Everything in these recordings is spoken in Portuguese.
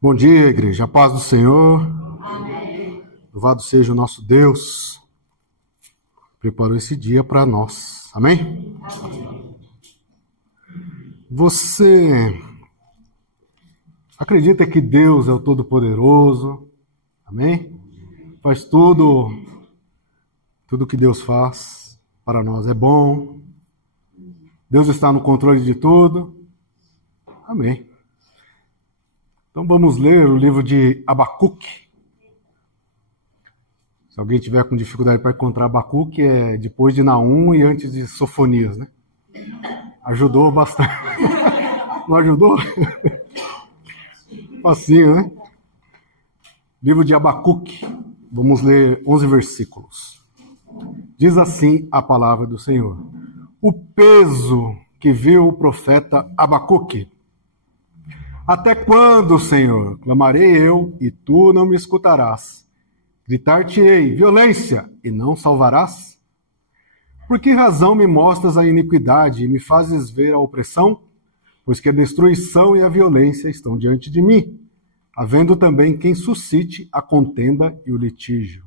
Bom dia, igreja. A paz do Senhor. Amém. Louvado seja o nosso Deus. Preparou esse dia para nós. Amém? Amém. Você acredita que Deus é o Todo-Poderoso? Amém? Faz tudo que Deus faz para nós é bom. Deus está no controle de tudo. Amém. Então vamos ler o livro de Abacuque. Se alguém tiver com dificuldade para encontrar Abacuque, é depois de Naum e antes de Sofonias, né? Ajudou bastante. Não ajudou? Facinho, né? Livro de Abacuque. Vamos ler 11 versículos. Diz assim a palavra do Senhor. O peso que viu o profeta Abacuque. Até quando, Senhor? Clamarei eu, e tu não me escutarás. Gritar-te-ei, violência, e não salvarás? Por que razão me mostras a iniquidade e me fazes ver a opressão? Pois que a destruição e a violência estão diante de mim, havendo também quem suscite a contenda e o litígio.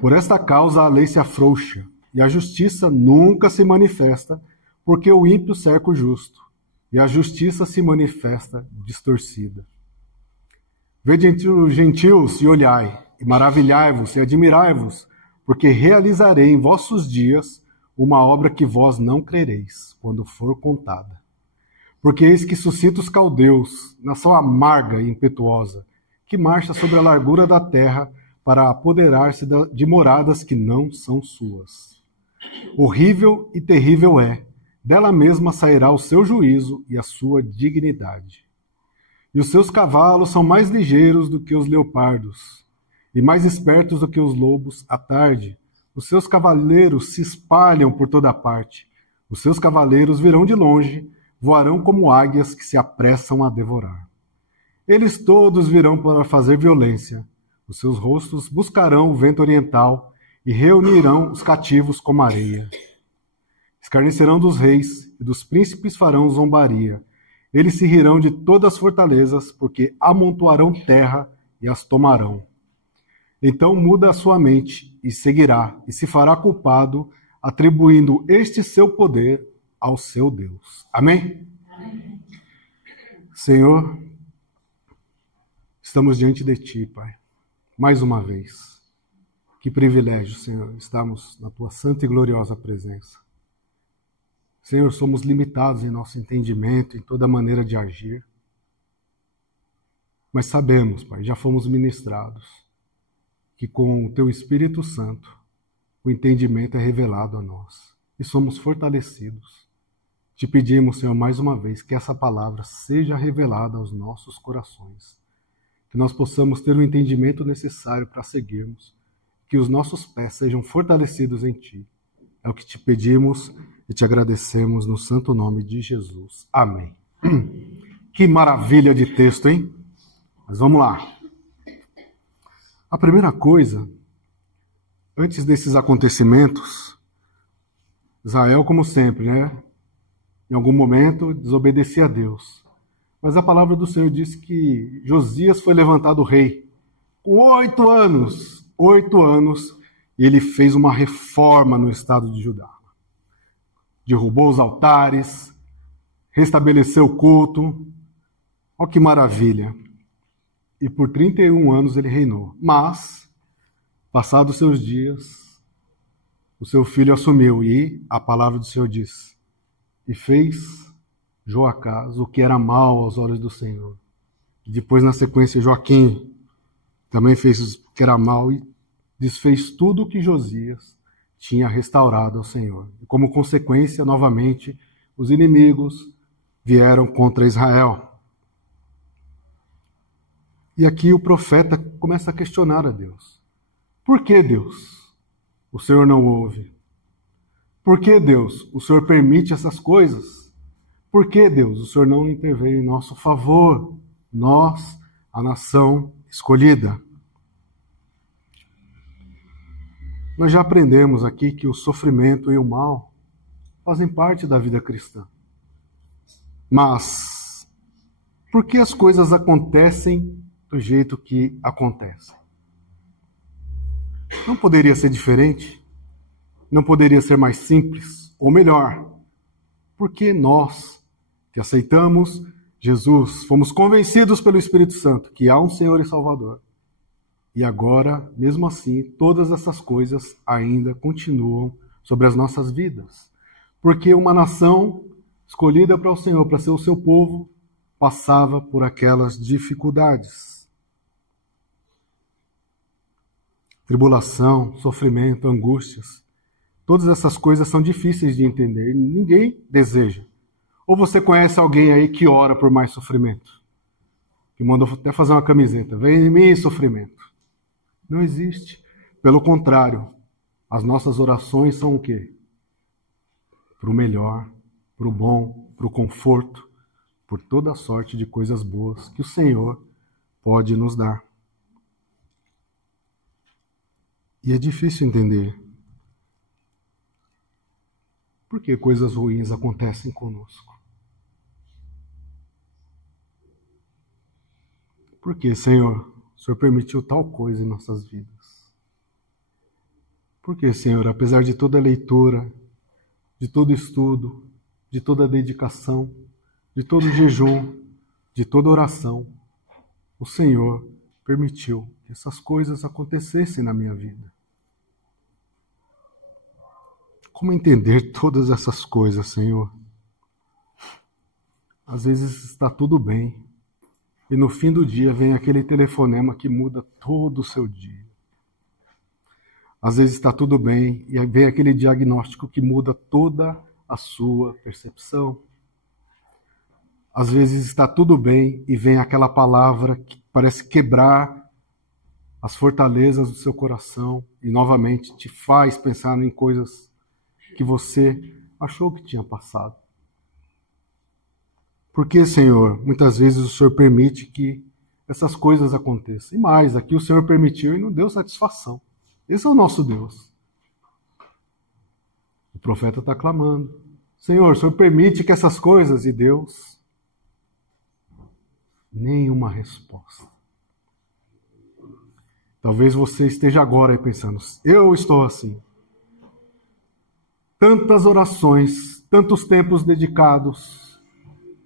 Por esta causa a lei se afrouxa, e a justiça nunca se manifesta, porque o ímpio cerca o justo. E a justiça se manifesta distorcida. Vede entre os gentios e olhai, e maravilhai-vos e admirai-vos, porque realizarei em vossos dias uma obra que vós não crereis, quando for contada. Porque eis que suscita os caldeus, nação amarga e impetuosa, que marcha sobre a largura da terra para apoderar-se de moradas que não são suas. Horrível e terrível é, dela mesma sairá o seu juízo e a sua dignidade. E os seus cavalos são mais ligeiros do que os leopardos, e mais espertos do que os lobos à tarde. Os seus cavaleiros se espalham por toda parte. Os seus cavaleiros virão de longe, voarão como águias que se apressam a devorar. Eles todos virão para fazer violência. Os seus rostos buscarão o vento oriental e reunirão os cativos como areia. Escarnecerão dos reis, e dos príncipes farão zombaria. Eles se rirão de todas as fortalezas, porque amontoarão terra e as tomarão. Então muda a sua mente, e seguirá, e se fará culpado, atribuindo este seu poder ao seu Deus. Amém? Amém. Senhor, estamos diante de Ti, Pai, mais uma vez. Que privilégio, Senhor, estarmos na Tua santa e gloriosa presença. Senhor, somos limitados em nosso entendimento, em toda maneira de agir. Mas sabemos, Pai, já fomos ministrados, que com o Teu Espírito Santo, o entendimento é revelado a nós. E somos fortalecidos. Te pedimos, Senhor, mais uma vez, que essa palavra seja revelada aos nossos corações. Que nós possamos ter o entendimento necessário para seguirmos. Que os nossos pés sejam fortalecidos em Ti. É o que te pedimos e te agradecemos no santo nome de Jesus. Amém. Que maravilha de texto, hein? Mas vamos lá. A primeira coisa, antes desses acontecimentos, Israel, como sempre, né? Em algum momento, desobedecia a Deus. Mas a palavra do Senhor diz que Josias foi levantado rei. Com 8 anos, e ele fez uma reforma no estado de Judá. Derrubou os altares, restabeleceu o culto. Olha que maravilha. E por 31 anos ele reinou. Mas, passados seus dias, o seu filho assumiu. E a palavra do Senhor diz: e fez Joacás o que era mal aos olhos do Senhor. E depois, na sequência, Joaquim também fez o que era mal e desfez tudo o que Josias tinha restaurado ao Senhor. E como consequência, novamente, os inimigos vieram contra Israel. E aqui o profeta começa a questionar a Deus. Por que, Deus, o Senhor não ouve? Por que, Deus, o Senhor permite essas coisas? Por que, Deus, o Senhor não interveio em nosso favor? Nós, a nação escolhida. Nós já aprendemos aqui que o sofrimento e o mal fazem parte da vida cristã. Mas Por que as coisas acontecem do jeito que acontecem? Não poderia ser diferente? Não poderia ser mais simples? Ou melhor, porque nós que aceitamos Jesus, fomos convencidos pelo Espírito Santo que há um Senhor e Salvador. E agora, mesmo assim, todas essas coisas ainda continuam sobre as nossas vidas. Porque uma nação escolhida para o Senhor, para ser o seu povo, passava por aquelas dificuldades. Tribulação, sofrimento, angústias. Todas essas coisas são difíceis de entender e ninguém deseja. Ou você conhece alguém aí que ora por mais sofrimento? Que mandou até fazer uma camiseta. Vem em mim sofrimento. Não existe. Pelo contrário, as nossas orações são o quê? Para o melhor, para o bom, para o conforto, por toda a sorte de coisas boas que o Senhor pode nos dar. E é difícil entender por que coisas ruins acontecem conosco. Por que, Senhor, o Senhor permitiu tal coisa em nossas vidas? Por que, Senhor, apesar de toda a leitura, de todo estudo, de toda a dedicação, de todo o jejum, de toda a oração, o Senhor permitiu que essas coisas acontecessem na minha vida? Como entender todas essas coisas, Senhor? Às vezes está tudo bem, e no fim do dia vem aquele telefonema que muda todo o seu dia. Às vezes está tudo bem, e vem aquele diagnóstico que muda toda a sua percepção. Às vezes está tudo bem, e vem aquela palavra que parece quebrar as fortalezas do seu coração, e novamente te faz pensar em coisas que você achou que tinha passado. Por que, Senhor, muitas vezes o Senhor permite que essas coisas aconteçam? E mais, aqui o Senhor permitiu e não deu satisfação. Esse é o nosso Deus. O profeta está clamando. Senhor, o Senhor permite que essas coisas, e Deus, nenhuma resposta. Talvez você esteja agora aí pensando, eu estou assim. Tantas orações, tantos tempos dedicados,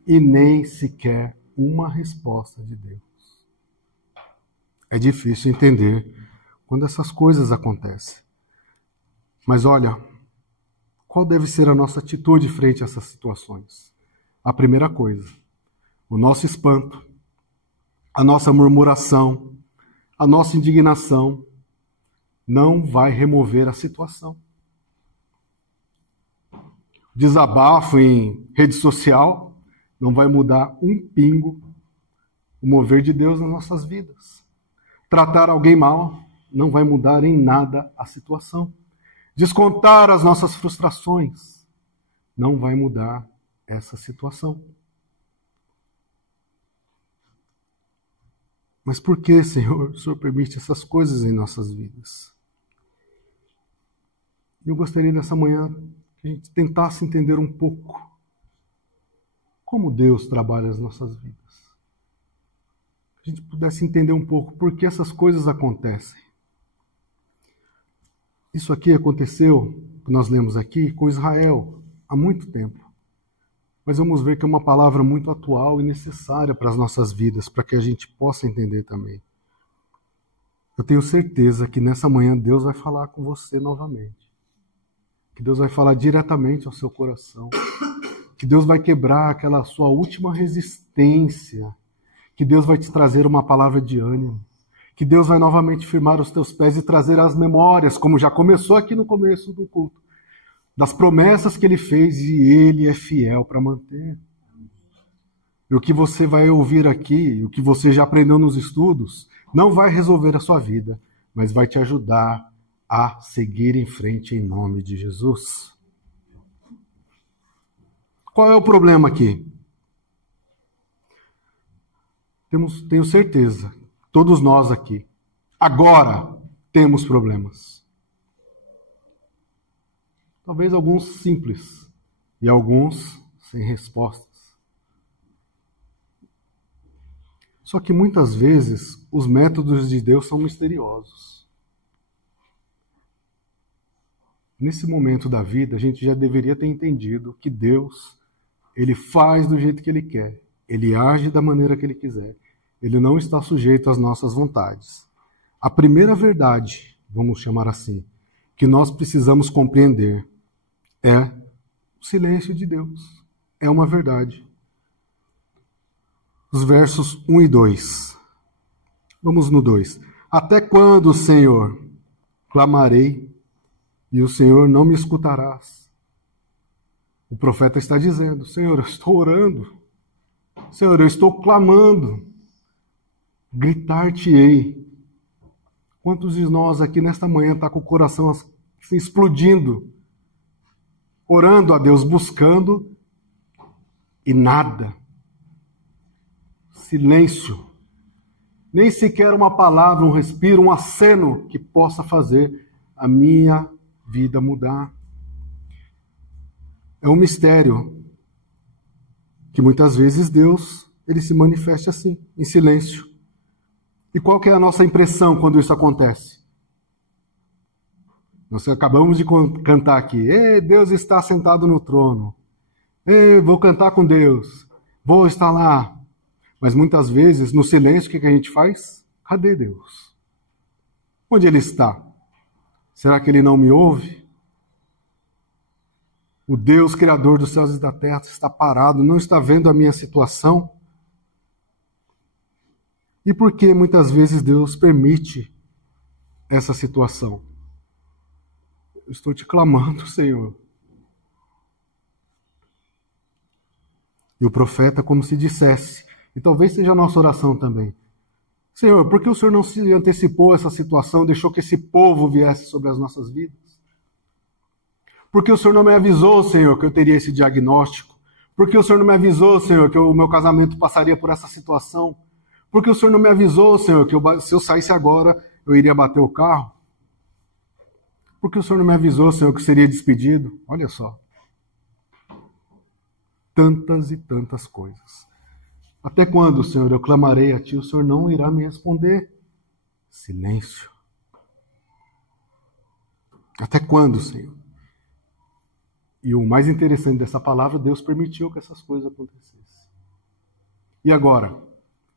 e nem sequer uma resposta de Deus. É difícil entender quando essas coisas acontecem. Mas olha, qual deve ser a nossa atitude frente a essas situações? A primeira coisa, o nosso espanto, a nossa murmuração, a nossa indignação não vai remover a situação. Desabafo em rede social não vai mudar um pingo o mover de Deus nas nossas vidas. Tratar alguém mal não vai mudar em nada a situação. Descontar as nossas frustrações não vai mudar essa situação. Mas por que, Senhor, o Senhor permite essas coisas em nossas vidas? Eu gostaria nessa manhã que a gente tentasse entender um pouco como Deus trabalha as nossas vidas. Que a gente pudesse entender um pouco por que essas coisas acontecem. Isso aqui aconteceu, que nós lemos aqui, com Israel há muito tempo. Mas vamos ver que é uma palavra muito atual e necessária para as nossas vidas, para que a gente possa entender também. Eu tenho certeza que nessa manhã Deus vai falar com você novamente. Que Deus vai falar diretamente ao seu coração. Que Deus vai quebrar aquela sua última resistência. Que Deus vai te trazer uma palavra de ânimo. Que Deus vai novamente firmar os teus pés e trazer as memórias, como já começou aqui no começo do culto, das promessas que Ele fez e Ele é fiel para manter. E o que você vai ouvir aqui, o que você já aprendeu nos estudos, não vai resolver a sua vida, mas vai te ajudar a seguir em frente em nome de Jesus. Qual é o problema aqui? Tenho certeza, todos nós aqui, agora temos problemas. Talvez alguns simples e alguns sem respostas. Só que muitas vezes os métodos de Deus são misteriosos. Nesse momento da vida, a gente já deveria ter entendido que Deus, Ele faz do jeito que Ele quer. Ele age da maneira que Ele quiser. Ele não está sujeito às nossas vontades. A primeira verdade, vamos chamar assim, que nós precisamos compreender é o silêncio de Deus. É uma verdade. Os versos 1 e 2. Vamos no 2. Até quando, Senhor, clamarei e o Senhor não me escutarás? O profeta está dizendo, Senhor, eu estou orando. Senhor, eu estou clamando. Gritar-te-ei. Quantos de nós aqui nesta manhã está com o coração assim, explodindo, orando a Deus, buscando e nada. Silêncio. Nem sequer uma palavra, um respiro, um aceno que possa fazer a minha vida mudar. É um mistério que muitas vezes Deus, Ele se manifesta assim, em silêncio. E qual que é a nossa impressão quando isso acontece? Nós acabamos de cantar aqui, Deus está sentado no trono. Vou cantar com Deus. Vou estar lá. Mas muitas vezes, no silêncio, o que a gente faz? Cadê Deus? Onde Ele está? Será que Ele não me ouve? O Deus Criador dos céus e da terra está parado, não está vendo a minha situação? E por que muitas vezes Deus permite essa situação? Eu estou te clamando, Senhor. E o profeta, como se dissesse, e talvez seja a nossa oração também, Senhor, por que o Senhor não se antecipou essa situação, deixou que esse povo viesse sobre as nossas vidas? Por que o Senhor não me avisou, Senhor, que eu teria esse diagnóstico? Por que o Senhor não me avisou, Senhor, que o meu casamento passaria por essa situação? Por que o Senhor não me avisou, Senhor, que se eu saísse agora, eu iria bater o carro? Por que o Senhor não me avisou, Senhor, que eu seria despedido? Olha só. Tantas e tantas coisas. Até quando, Senhor, eu clamarei a Ti, o Senhor não irá me responder? Silêncio. Até quando, Senhor? E o mais interessante dessa palavra, Deus permitiu que essas coisas acontecessem. E agora?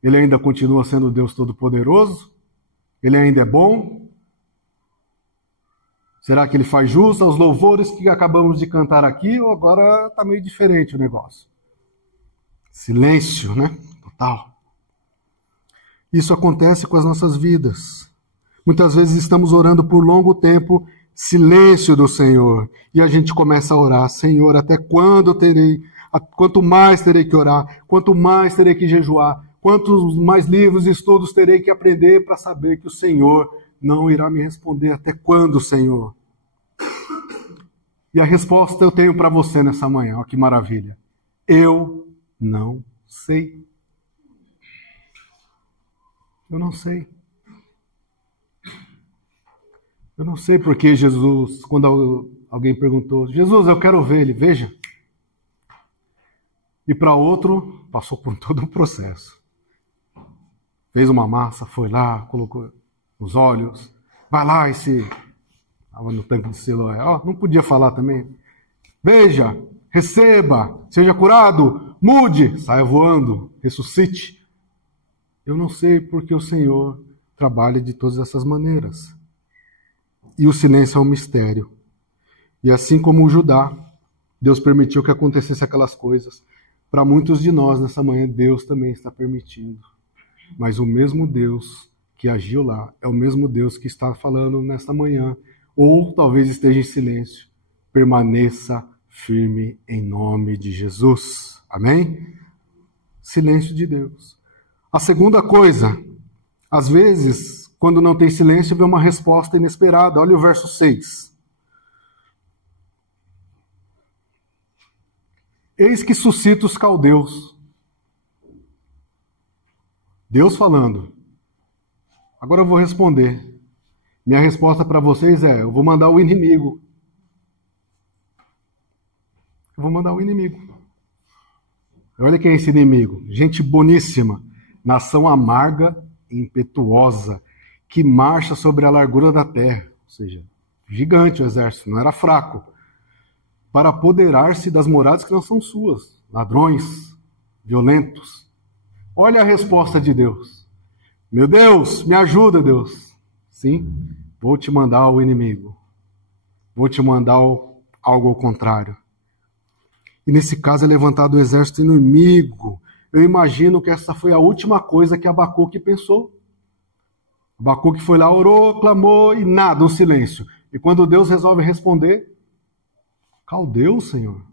Ele ainda continua sendo Deus Todo-Poderoso? Ele ainda é bom? Será que Ele faz jus aos louvores que acabamos de cantar aqui? Ou agora está meio diferente o negócio? Silêncio, né? Total. Isso acontece com as nossas vidas. Muitas vezes estamos orando por longo tempo, silêncio do Senhor. E a gente começa a orar, Senhor, até quando terei, quanto mais terei que orar, quanto mais terei que jejuar, quantos mais livros e estudos terei que aprender para saber que o Senhor não irá me responder. Até quando, Senhor? E a resposta eu tenho para você nessa manhã. Olha que maravilha. Eu não sei. Eu não sei. Eu não sei porque Jesus, quando alguém perguntou, Jesus, eu quero ver Ele, veja. E para outro, passou por todo o processo. Fez uma massa, foi lá, colocou os olhos, vai lá esse... Estava no tanque de Siloé. Não podia falar também. Veja, receba, seja curado, mude, saia voando, ressuscite. Eu não sei porque o Senhor trabalha de todas essas maneiras. E o silêncio é um mistério. E assim como o Judá, Deus permitiu que acontecesse aquelas coisas. Para muitos de nós, nessa manhã, Deus também está permitindo. Mas o mesmo Deus que agiu lá é o mesmo Deus que está falando nesta manhã, ou talvez esteja em silêncio. Permaneça firme em nome de Jesus. Amém? Silêncio de Deus. A segunda coisa, às vezes, quando não tem silêncio, vem uma resposta inesperada. Olha o verso 6. Eis que suscita os caldeus. Deus falando. Agora eu vou responder. Minha resposta para vocês é, eu vou mandar o inimigo. Eu vou mandar o inimigo. Olha quem é esse inimigo. Gente boníssima. nação amarga e impetuosa, que marcha sobre a largura da terra. Ou seja, gigante o exército, não era fraco. Para apoderar-se das moradas que não são suas. Ladrões, violentos. Olha a resposta de Deus. Meu Deus, me ajuda, Deus. Sim, vou te mandar o inimigo. Vou te mandar algo ao contrário. E nesse caso é levantado o exército inimigo. Eu imagino que essa foi a última coisa que Abacuque pensou. Abacuque foi lá, orou, clamou e nada, um silêncio. E quando Deus resolve responder, caldeus, Senhor.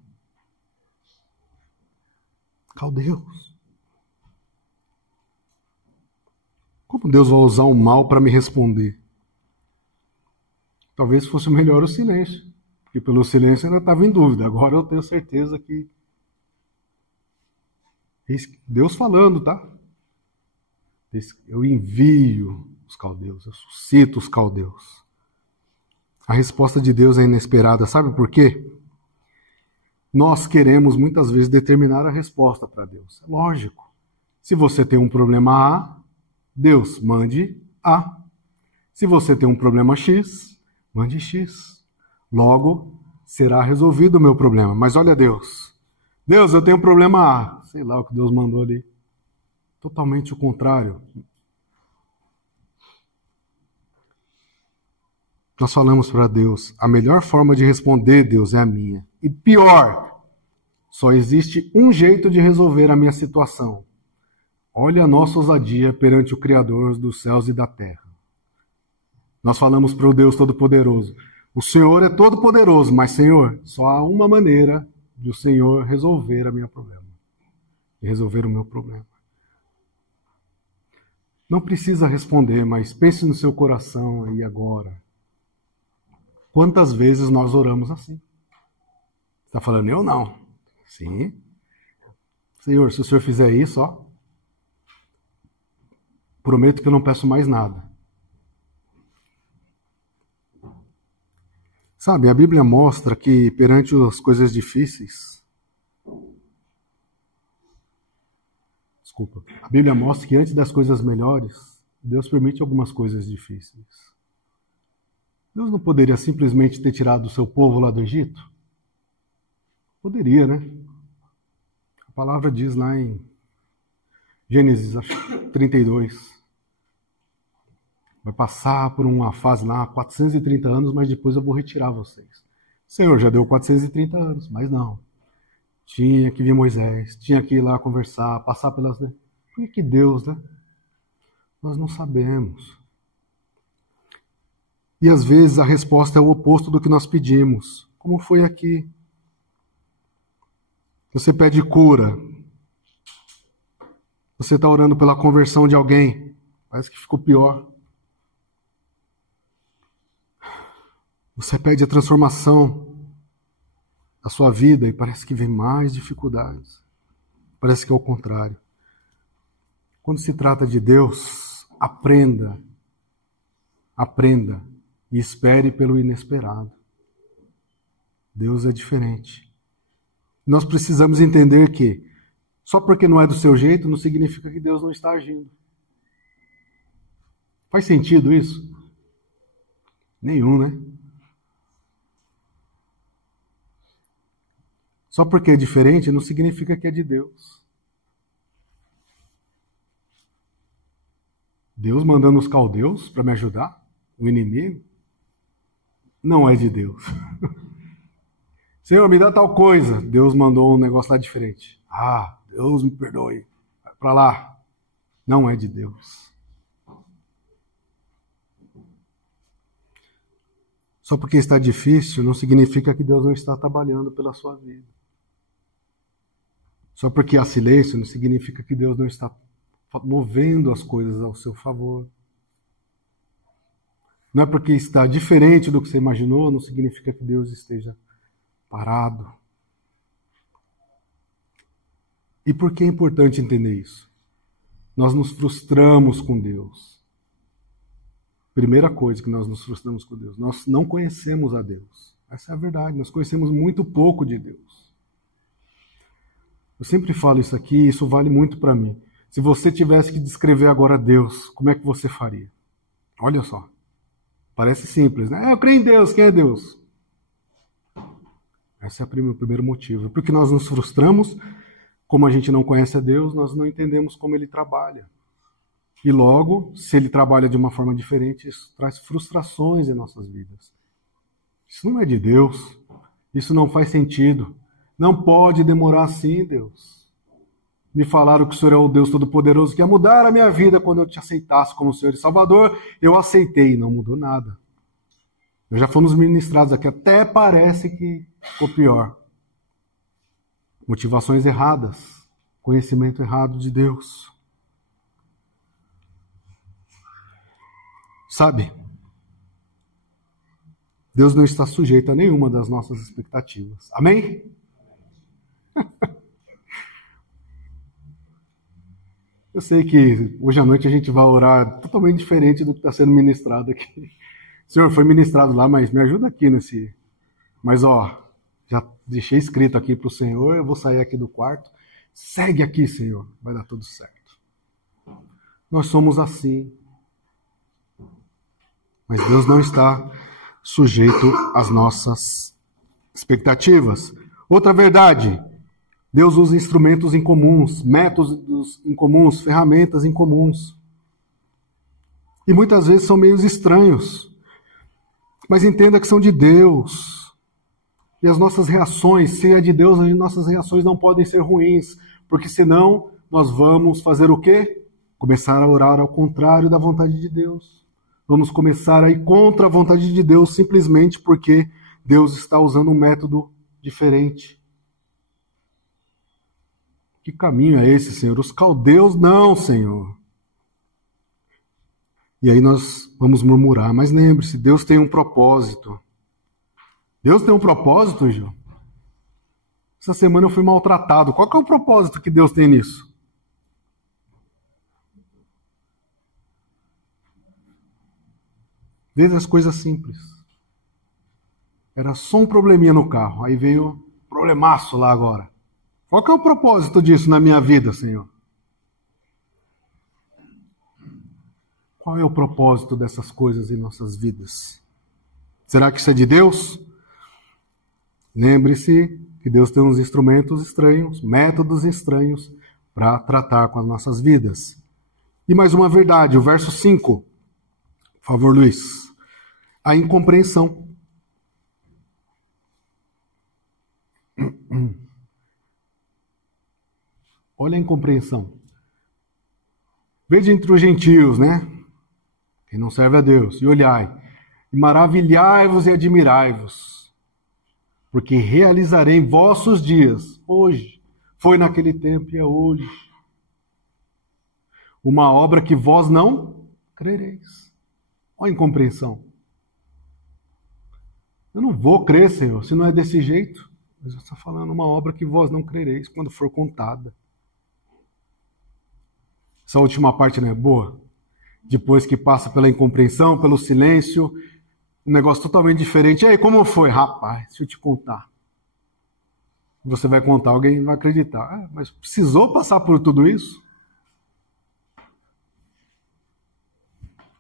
Caldeus. Como Deus vai usar o mal para me responder? Talvez fosse melhor o silêncio, porque pelo silêncio eu ainda estava em dúvida. Agora eu tenho certeza que Deus falando, tá? Eu envio os caldeus, eu suscito os caldeus. A resposta de Deus é inesperada, sabe por quê? Nós queremos muitas vezes determinar a resposta para Deus. É lógico. Se você tem um problema A, Deus mande A. Se você tem um problema X, mande X. Logo, será resolvido o meu problema. Mas olha Deus. Deus, eu tenho um problema A. Sei lá o que Deus mandou ali. Totalmente o contrário. Nós falamos para Deus, a melhor forma de responder, Deus, é a minha. E pior, só existe um jeito de resolver a minha situação. Olha a nossa ousadia perante o Criador dos céus e da terra. Nós falamos para o Deus Todo-Poderoso. O Senhor é todo-poderoso, mas, Senhor, só há uma maneira de o Senhor resolver a minha problema. De resolver o meu problema. Não precisa responder, mas pense no seu coração aí agora. Quantas vezes nós oramos assim? Você está falando, eu não. Sim. Senhor, se o Senhor fizer isso, ó, prometo que eu não peço mais nada. Sabe, a Bíblia mostra que perante as coisas difíceis, a Bíblia mostra que antes das coisas melhores, Deus permite algumas coisas difíceis. Deus não poderia simplesmente ter tirado o seu povo lá do Egito? Poderia, né? A palavra diz lá em Gênesis 32. Vai passar por uma fase lá, 430 anos, mas depois eu vou retirar vocês. O Senhor já deu 430 anos, mas não. Tinha que vir Moisés, tinha que ir lá conversar, passar pelas... Por que Deus, né? Nós não sabemos. E às vezes a resposta é o oposto do que nós pedimos, como foi aqui. Você pede cura. Você está orando pela conversão de alguém. Parece que ficou pior. Você pede a transformação da sua vida e parece que vem mais dificuldades. Parece que é o contrário. Quando se trata de Deus, aprenda e espere pelo inesperado. Deus é diferente. Nós precisamos entender que só porque não é do seu jeito não significa que Deus não está agindo. Faz sentido isso? Nenhum, né? Só porque é diferente não significa que é de Deus. Deus mandando os caldeus para me ajudar? O inimigo? Não é de Deus. Senhor, me dá tal coisa. Deus mandou um negócio lá diferente. Ah, Deus me perdoe. Vai para lá. Não é de Deus. Só porque está difícil não significa que Deus não está trabalhando pela sua vida. Só porque há silêncio não significa que Deus não está movendo as coisas ao seu favor. Não é porque está diferente do que você imaginou, não significa que Deus esteja parado. E por que é importante entender isso? Nós nos frustramos com Deus. Primeira coisa que nós nos frustramos com Deus. Nós não conhecemos a Deus. Essa é a verdade. Nós conhecemos muito pouco de Deus. Eu sempre falo isso aqui, isso vale muito para mim. Se você tivesse que descrever agora Deus, como é que você faria? Olha só. Parece simples, né? Eu creio em Deus, quem é Deus? Esse é o primeiro motivo. Porque nós nos frustramos, como a gente não conhece a Deus, nós não entendemos como Ele trabalha. E logo, se Ele trabalha de uma forma diferente, isso traz frustrações em nossas vidas. Isso não é de Deus. Isso não faz sentido. Não pode demorar assim, Deus. Me falaram que o Senhor é o Deus Todo-Poderoso, que ia mudar a minha vida quando eu te aceitasse como Senhor e Salvador. Eu aceitei e não mudou nada. Nós já fomos ministrados aqui, até parece que ficou pior. Motivações erradas, conhecimento errado de Deus. Sabe? Deus não está sujeito a nenhuma das nossas expectativas. Amém? Eu sei que hoje à noite a gente vai orar totalmente diferente do que está sendo ministrado aqui. Senhor, foi ministrado lá, mas me ajuda aqui nesse... Mas, já deixei escrito aqui para o Senhor, eu vou sair aqui do quarto. Segue aqui, Senhor, vai dar tudo certo. Nós somos assim. Mas Deus não está sujeito às nossas expectativas. Outra verdade... Deus usa instrumentos incomuns, métodos incomuns, ferramentas incomuns. E muitas vezes são meios estranhos. Mas entenda que são de Deus. E as nossas reações, se é de Deus, as nossas reações não podem ser ruins. Porque senão nós vamos fazer o quê? Começar a orar ao contrário da vontade de Deus. Vamos começar a ir contra a vontade de Deus simplesmente porque Deus está usando um método diferente. Que caminho é esse, Senhor? Os caldeus não, Senhor. E aí nós vamos murmurar. Mas lembre-se, Deus tem um propósito. Deus tem um propósito, Gil? Essa semana eu fui maltratado. Qual que é o propósito que Deus tem nisso? Veja as coisas simples. Era só um probleminha no carro. Aí veio um problemaço lá agora. Qual que é o propósito disso na minha vida, Senhor? Qual é o propósito dessas coisas em nossas vidas? Será que isso é de Deus? Lembre-se que Deus tem uns instrumentos estranhos, métodos estranhos para tratar com as nossas vidas. E mais uma verdade, o verso 5. Por favor, Luiz. A incompreensão. Olha a incompreensão. Vede entre os gentios, né? Quem não serve a Deus. E olhai. E maravilhai-vos e admirai-vos. Porque realizarei em vossos dias, hoje, foi naquele tempo e é hoje, uma obra que vós não crereis. Olha a incompreensão. Eu não vou crer, Senhor, se não é desse jeito. Mas eu estou falando uma obra que vós não crereis quando for contada. Essa última parte não é boa? Depois que passa pela incompreensão, pelo silêncio, um negócio totalmente diferente. E aí, como foi? Rapaz, deixa eu te contar. Você vai contar, alguém vai acreditar. Mas precisou passar por tudo isso?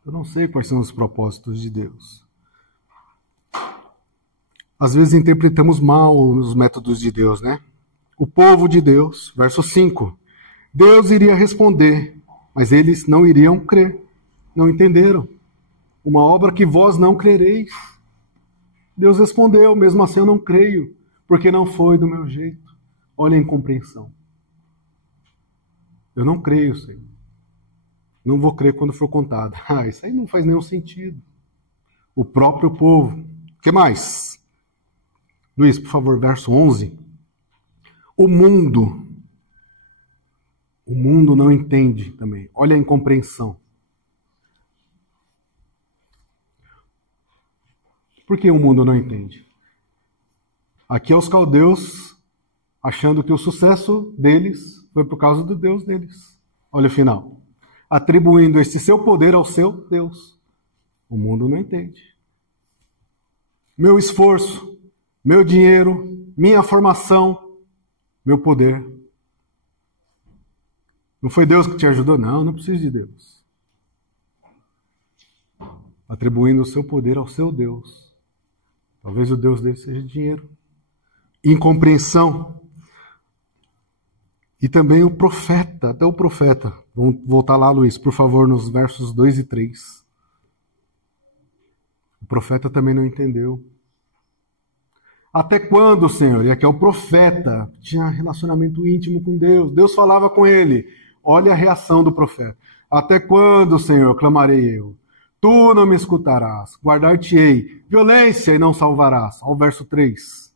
Eu não sei quais são os propósitos de Deus. Às vezes interpretamos mal os métodos de Deus, né? O povo de Deus, verso 5. Deus iria responder, mas eles não iriam crer. Não entenderam. Uma obra que vós não crereis. Deus respondeu, mesmo assim eu não creio, porque não foi do meu jeito. Olha a incompreensão. Eu não creio, Senhor. Não vou crer quando for contado. Isso aí não faz nenhum sentido. O próprio povo. O que mais? Luiz, por favor, verso 11. O mundo não entende também. Olha a incompreensão. Por que o mundo não entende? Aqui é os caldeus achando que o sucesso deles foi por causa do Deus deles. Olha o final. Atribuindo esse seu poder ao seu Deus. O mundo não entende. Meu esforço, meu dinheiro, minha formação, meu poder. Não foi Deus que te ajudou? Não, não precisa de Deus. Atribuindo o seu poder ao seu Deus. Talvez o Deus dele seja dinheiro. Incompreensão. E também o profeta, até o profeta. Vamos voltar lá, Luiz, por favor, nos versos 2 e 3. O profeta também não entendeu. Até quando, Senhor? E aqui é o profeta, tinha relacionamento íntimo com Deus. Deus falava com ele. Olha a reação do profeta. Até quando, Senhor, clamarei eu? Tu não me escutarás. Guardar-te-ei violência e não salvarás. Ao verso 3.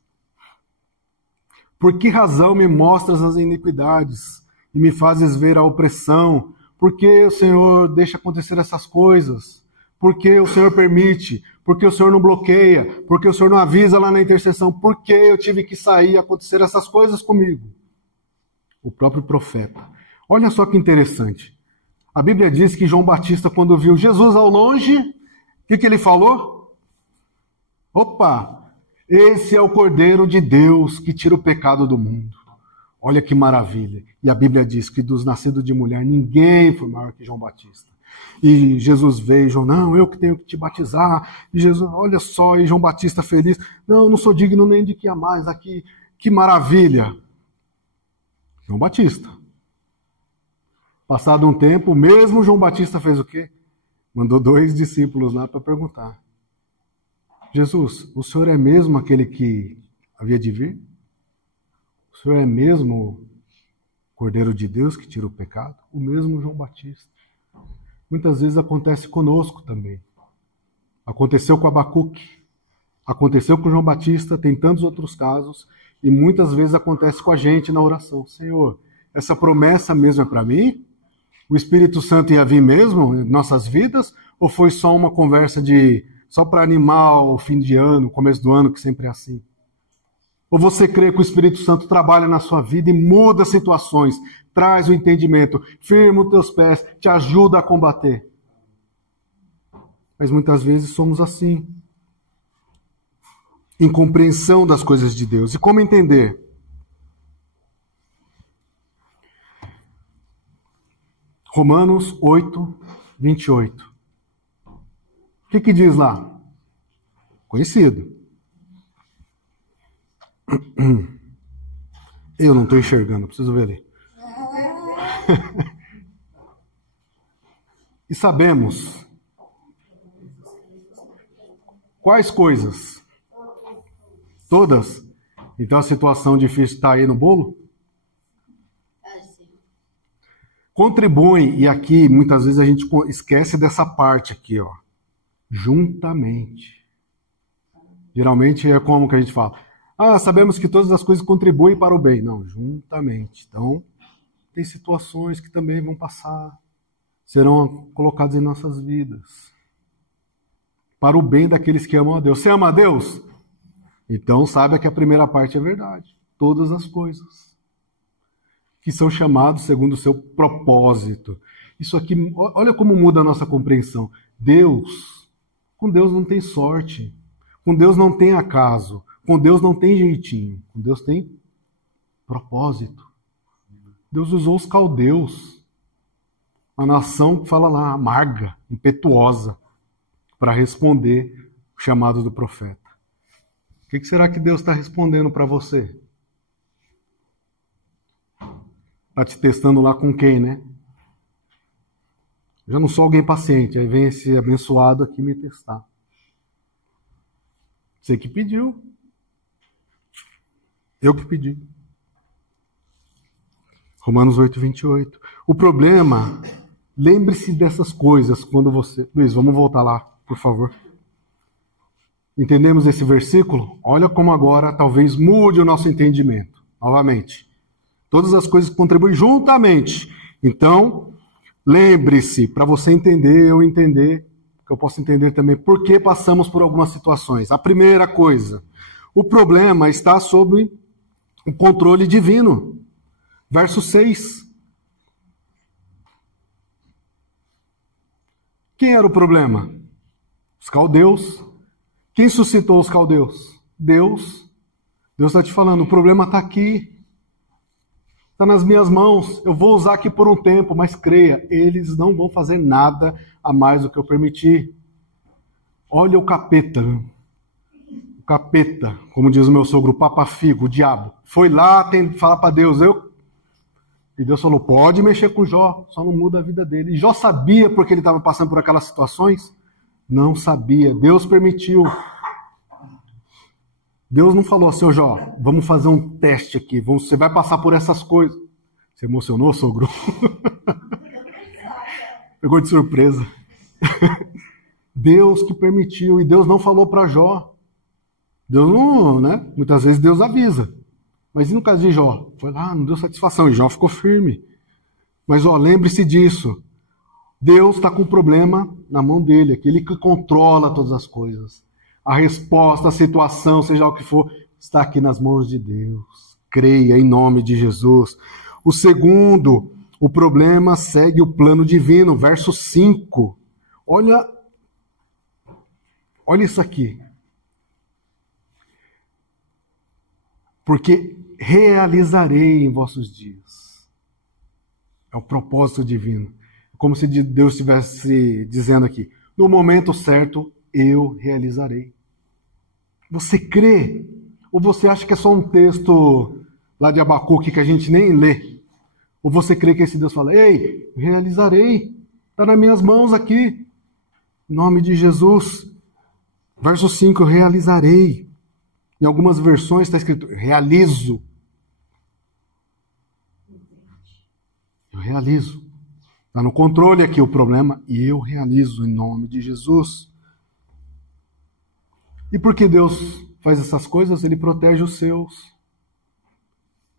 Por que razão me mostras as iniquidades e me fazes ver a opressão? Por que o Senhor deixa acontecer essas coisas? Por que o Senhor permite? Por que o Senhor não bloqueia? Por que o Senhor não avisa lá na intercessão? Por que eu tive que sair e acontecer essas coisas comigo? O próprio profeta. Olha só que interessante. A Bíblia diz que João Batista, quando viu Jesus ao longe, o que ele falou? Opa! Esse é o Cordeiro de Deus que tira o pecado do mundo. Olha que maravilha. E a Bíblia diz que dos nascidos de mulher ninguém foi maior que João Batista. E Jesus veio, João, não, eu que tenho que te batizar. E Jesus, olha só, e João Batista feliz. Não sou digno nem de que há mais aqui. Que maravilha. João Batista. Passado um tempo, o mesmo João Batista fez o quê? Mandou 2 discípulos lá para perguntar. Jesus, o Senhor é mesmo aquele que havia de vir? O Senhor é mesmo o Cordeiro de Deus que tira o pecado? O mesmo João Batista. Muitas vezes acontece conosco também. Aconteceu com Abacuque, aconteceu com João Batista, tem tantos outros casos, e muitas vezes acontece com a gente na oração. Senhor, essa promessa mesmo é para mim? O Espírito Santo ia vir mesmo em nossas vidas? Ou foi só uma conversa só para animar o fim de ano, o começo do ano, que sempre é assim? Ou você crê que o Espírito Santo trabalha na sua vida e muda situações, traz o entendimento, firma os teus pés, te ajuda a combater? Mas muitas vezes somos assim. Incompreensão das coisas de Deus. E como entender? Romanos 8, 28. O que diz lá? Conhecido. Eu não estou enxergando, preciso ver ali. E sabemos quais coisas? Todas? Então a situação difícil está aí no bolo? Contribuem, e aqui muitas vezes a gente esquece dessa parte aqui, ó. Juntamente. Geralmente é como que a gente fala? Sabemos que todas as coisas contribuem para o bem. Não, juntamente. Então, tem situações que também vão passar, serão colocadas em nossas vidas. Para o bem daqueles que amam a Deus. Você ama a Deus? Então, saiba que a primeira parte é verdade. Todas as coisas que são chamados segundo o seu propósito. Isso aqui, olha como muda a nossa compreensão. Com Deus não tem sorte. Com Deus não tem acaso. Com Deus não tem jeitinho. Com Deus tem propósito. Deus usou os caldeus, a nação que fala lá, amarga, impetuosa, para responder o chamado do profeta. O que será que Deus está respondendo para você? Está te testando lá com quem, né? Já não sou alguém paciente, aí vem esse abençoado aqui me testar. Você que pediu. Eu que pedi. Romanos 8, 28. O problema, lembre-se dessas coisas quando você... Luiz, vamos voltar lá, por favor. Entendemos esse versículo? Olha como agora talvez mude o nosso entendimento. Novamente. Todas as coisas contribuem juntamente. Então, lembre-se, para você entender, eu entender, que eu posso entender também por que passamos por algumas situações. A primeira coisa, o problema está sob o controle divino. Verso 6. Quem era o problema? Os caldeus. Quem suscitou os caldeus? Deus. Deus está te falando, o problema está aqui. Está nas minhas mãos, eu vou usar aqui por um tempo, mas creia, eles não vão fazer nada a mais do que eu permitir. Olha o capeta, o capeta, como diz o meu sogro, o papafigo, o diabo, foi lá falar para Deus, e Deus falou, pode mexer com Jó, só não muda a vida dele. E Jó sabia porque ele estava passando por aquelas situações? Não sabia, Deus permitiu. Deus não falou assim, Jó, vamos fazer um teste aqui, você vai passar por essas coisas. Você emocionou, sogro? Pegou de surpresa. Deus que permitiu, e Deus não falou para Jó. Deus não, né? Muitas vezes Deus avisa. Mas e no caso de Jó? Foi lá, não deu satisfação, e Jó ficou firme. Mas lembre-se disso. Deus está com o problema na mão dele, aquele que controla todas as coisas. A resposta, a situação, seja o que for, está aqui nas mãos de Deus. Creia em nome de Jesus. O segundo, o problema segue o plano divino, verso 5. Olha isso aqui. Porque realizarei em vossos dias. É o propósito divino. Como se Deus estivesse dizendo aqui, no momento certo, eu realizarei. Você crê? Ou você acha que é só um texto lá de Abacuque que a gente nem lê? Ou você crê que esse Deus fala, ei, realizarei, está nas minhas mãos aqui, em nome de Jesus. Verso 5, eu realizarei. Em algumas versões está escrito, realizo. Eu realizo. Está no controle aqui o problema, e eu realizo em nome de Jesus. E por que Deus faz essas coisas? Ele protege os seus.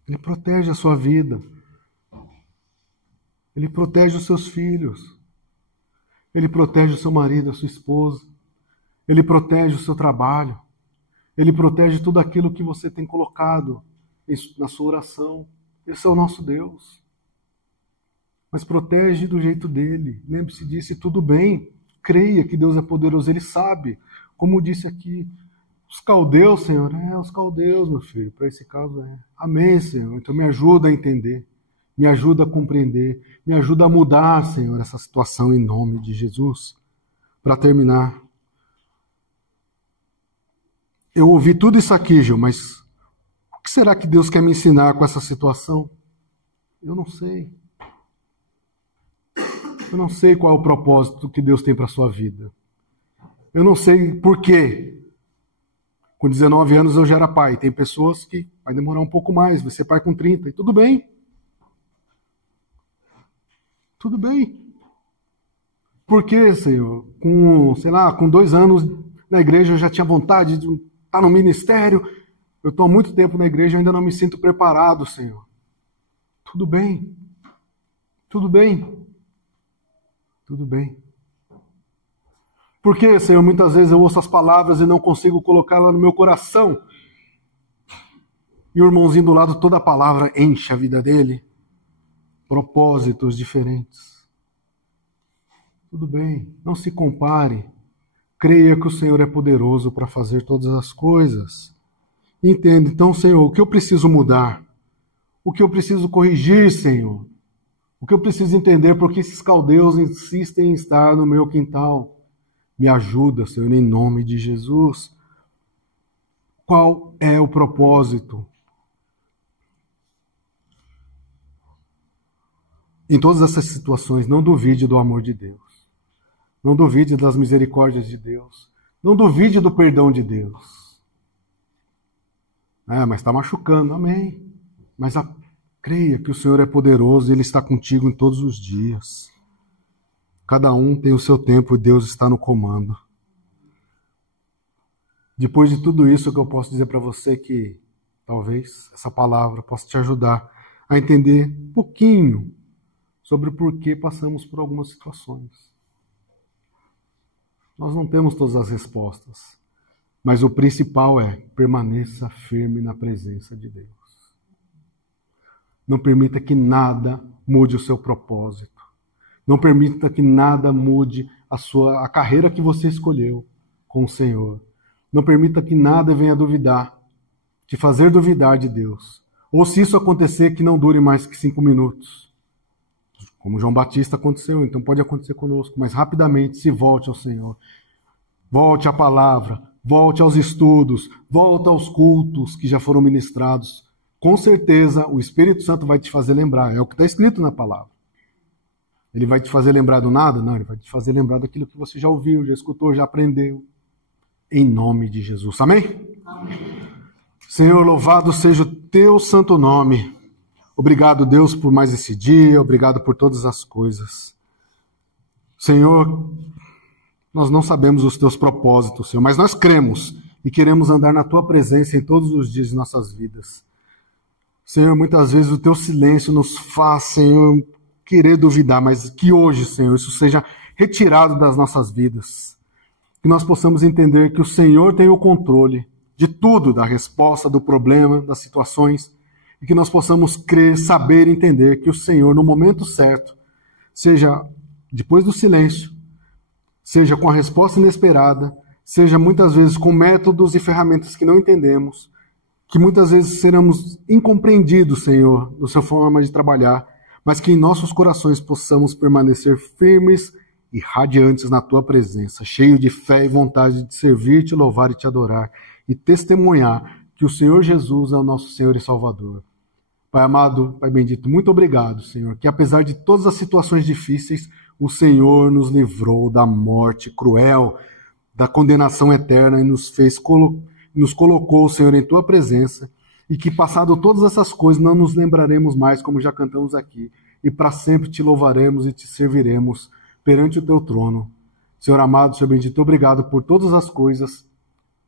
Ele protege a sua vida. Ele protege os seus filhos. Ele protege o seu marido, a sua esposa. Ele protege o seu trabalho. Ele protege tudo aquilo que você tem colocado na sua oração. Esse é o nosso Deus. Mas protege do jeito dele. Lembre-se disso e tudo bem. Creia que Deus é poderoso, ele sabe. Como disse aqui, os caldeus, Senhor, os caldeus, meu filho, para esse caso é. Amém, Senhor. Então me ajuda a entender, me ajuda a compreender, me ajuda a mudar, Senhor, essa situação em nome de Jesus. Para terminar, eu ouvi tudo isso aqui, Gil, mas o que será que Deus quer me ensinar com essa situação? Eu não sei. Eu não sei qual é o propósito que Deus tem para a sua vida. Eu não sei por quê. Com 19 anos eu já era pai. Tem pessoas que vai demorar um pouco mais, vai ser pai com 30. E tudo bem. Tudo bem. Por quê, Senhor? Com 2 anos na igreja eu já tinha vontade de estar no ministério. Eu estou há muito tempo na igreja e ainda não me sinto preparado, Senhor. Tudo bem. Tudo bem. Tudo bem. Por que, Senhor, muitas vezes eu ouço as palavras e não consigo colocá-las no meu coração? E o irmãozinho do lado, toda a palavra enche a vida dele. Propósitos diferentes. Tudo bem, não se compare. Creia que o Senhor é poderoso para fazer todas as coisas. Entenda, então, Senhor, o que eu preciso mudar? O que eu preciso corrigir, Senhor? O que eu preciso entender porque esses caldeus insistem em estar no meu quintal? Me ajuda, Senhor, em nome de Jesus. Qual é o propósito? Em todas essas situações, não duvide do amor de Deus. Não duvide das misericórdias de Deus. Não duvide do perdão de Deus. Mas está machucando, amém. Mas creia que o Senhor é poderoso e Ele está contigo em todos os dias. Cada um tem o seu tempo e Deus está no comando. Depois de tudo isso, o que eu posso dizer para você é que talvez essa palavra possa te ajudar a entender um pouquinho sobre o porquê passamos por algumas situações. Nós não temos todas as respostas, mas o principal é permaneça firme na presença de Deus. Não permita que nada mude o seu propósito. Não permita que nada mude a carreira que você escolheu com o Senhor. Não permita que nada venha duvidar, te fazer duvidar de Deus. Ou se isso acontecer, que não dure mais que 5 minutos. Como João Batista aconteceu, então pode acontecer conosco, mas rapidamente se volte ao Senhor. Volte à palavra, volte aos estudos, volte aos cultos que já foram ministrados. Com certeza o Espírito Santo vai te fazer lembrar, é o que está escrito na palavra. Ele vai te fazer lembrar do nada? Não, ele vai te fazer lembrar daquilo que você já ouviu, já escutou, já aprendeu. Em nome de Jesus. Amém? Amém. Senhor, louvado seja o teu santo nome. Obrigado, Deus, por mais esse dia. Obrigado por todas as coisas. Senhor, nós não sabemos os teus propósitos, Senhor, mas nós cremos e queremos andar na tua presença em todos os dias de nossas vidas. Senhor, muitas vezes o teu silêncio nos faz, Senhor, querer duvidar, mas que hoje, Senhor, isso seja retirado das nossas vidas. Que nós possamos entender que o Senhor tem o controle de tudo, da resposta, do problema, das situações, e que nós possamos crer, saber, entender que o Senhor, no momento certo, seja depois do silêncio, seja com a resposta inesperada, seja muitas vezes com métodos e ferramentas que não entendemos, que muitas vezes seremos incompreendidos, Senhor, da sua forma de trabalhar, mas que em nossos corações possamos permanecer firmes e radiantes na tua presença, cheio de fé e vontade de servir-te, louvar e te adorar, e testemunhar que o Senhor Jesus é o nosso Senhor e Salvador. Pai amado, Pai bendito, muito obrigado, Senhor, que apesar de todas as situações difíceis, o Senhor nos livrou da morte cruel, da condenação eterna e nos colocou, Senhor, em tua presença, e que passado todas essas coisas não nos lembraremos mais, como já cantamos aqui, e para sempre te louvaremos e te serviremos perante o teu trono. Senhor amado, Senhor bendito, obrigado por todas as coisas.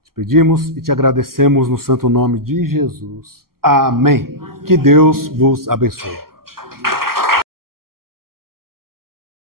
Te pedimos e te agradecemos no santo nome de Jesus. Amém. Que Deus vos abençoe.